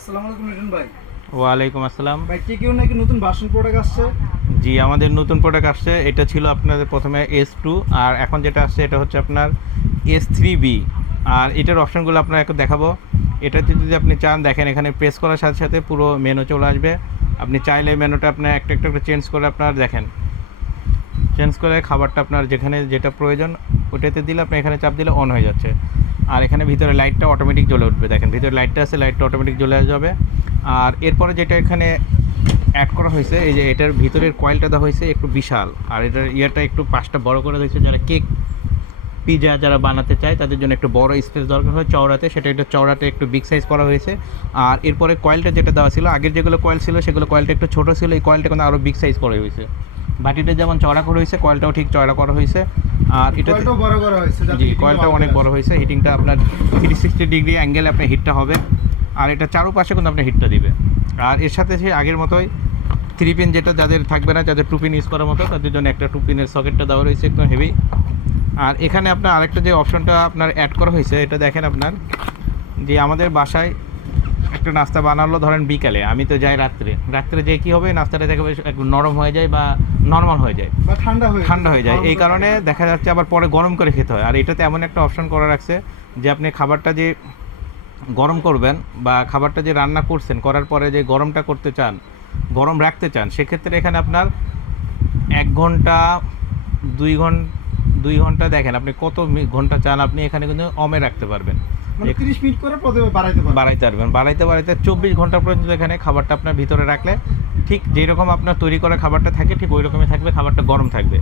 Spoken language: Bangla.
আসসালামু আলাইকুম লিটন ভাই। ওয়ালাইকুম আসসালাম। ভাই কেউ নাকি নতুন ভার্সন প্রোডাক্ট আসছে। জি, আমাদের নতুন প্রোডাক্ট আসছে। এটা ছিল আপনাদের প্রথমে S2, আর এখন যেটা আসছে এটা হচ্ছে আপনার S3B। আর এটার অপশানগুলো আপনার একটু দেখাবো। এটাতে যদি আপনি চান দেখেন, এখানে প্রেস করার সাথে সাথে পুরো মেনু চলে আসবে। আপনি চাইলে মেনুটা আপনার একটা একটা করে চেঞ্জ করে আপনার দেখেন, চেঞ্জ করে খাবারটা আপনার যেখানে যেটা প্রয়োজন ওটাতে দিলে আপনি এখানে চাপ দিলে অন হয়ে যাচ্ছে। আর এখানে ভিতরে লাইটটা অটোমেটিক জ্বলে উঠবে। দেখেন ভিতরে লাইটটা আছে, লাইটটা অটোমেটিক জ্বলে যাবে। আর এরপরে যেটা এখানে অ্যাড করা হয়েছে, এই যে এটার ভিতরের কয়েলটা দেওয়া হয়েছে একটু বিশাল, আর এটার ইয়ারটা একটু পাশটা বড় করে দিয়েছে। যারা কেক পিজা যারা বানাতে চায় তাদের জন্য একটু বড় স্পেস দরকার হয় চওড়াতে, সেটা একটু চওড়াতে একটু বিগ সাইজ করা হয়েছে। আর এরপরে কয়েলটা যেটা দেওয়া ছিল, আগের যেগুলো কয়েল ছিল সেগুলো কয়েলটা একটু ছোটো ছিল, এই কয়েলটা কিন্তু আরও বিগ সাইজ করা হয়েছে। বাটিটা যেমন চওড়া করা হয়েছে, কয়েলটাও ঠিক চওড়া করা হয়েছে। আর এটা কয়েলটাও বড় করা হয়েছে, জি, কয়েলটাও অনেক বড় হয়েছে। হিটিংটা আপনার 360 ডিগ্রি অ্যাঙ্গেলে আপনার হিটটা হবে। আর এটা চারপাশে কিন্তু আপনার হিটটা দিবে। আর এর সাথে সে আগের মতোই 3 পিন, যেটা যাদের থাকবে না, যাদের 2 পিন ইউজ করার মতো তাদের জন্য একটা 2 পিনের সকেটটা দেওয়া রয়েছে একদম হেভি। আর এখানে আপনার আরেকটা যে অপশনটা আপনার অ্যাড করা হয়েছে, এটা দেখেন আপনার, যে আমাদের বাসায় একটা নাস্তা বানালো ধরেন বিকালে, আমি তো যাই রাত্রে, রাত্রে যেয়ে কী হবে, নাস্তাটা দেখে বেশ একটু নরম হয়ে যায় বা নর্মাল হয়ে যায় বা ঠান্ডা হয়ে যায়। এই কারণে দেখা যাচ্ছে আবার পরে গরম করে খেতে হয়। আর এটাতে এমন একটা অপশন করা রাখছে যে আপনি খাবারটা যে গরম করবেন বা খাবারটা যে রান্না করছেন করার পরে যে গরমটা করতে চান, গরম রাখতে চান, সেক্ষেত্রে এখানে আপনার 1 ঘন্টা 2 ঘন্টা দেখেন আপনি কত ঘন্টা চান, আপনি এখানে কিন্তু অমে রাখতে পারবেন। মানে 30 মিনিট করে প্রথমে বাড়াইতে পারবেন। বাড়াইতে 24 ঘন্টা পর্যন্ত এখানে খাবারটা আপনার ভিতরে রাখলে ঠিক যেই রকম আপনার তৈরি করা খাবারটা থাকে ঠিক ওই রকমই থাকবে, খাবারটা গরম থাকবে।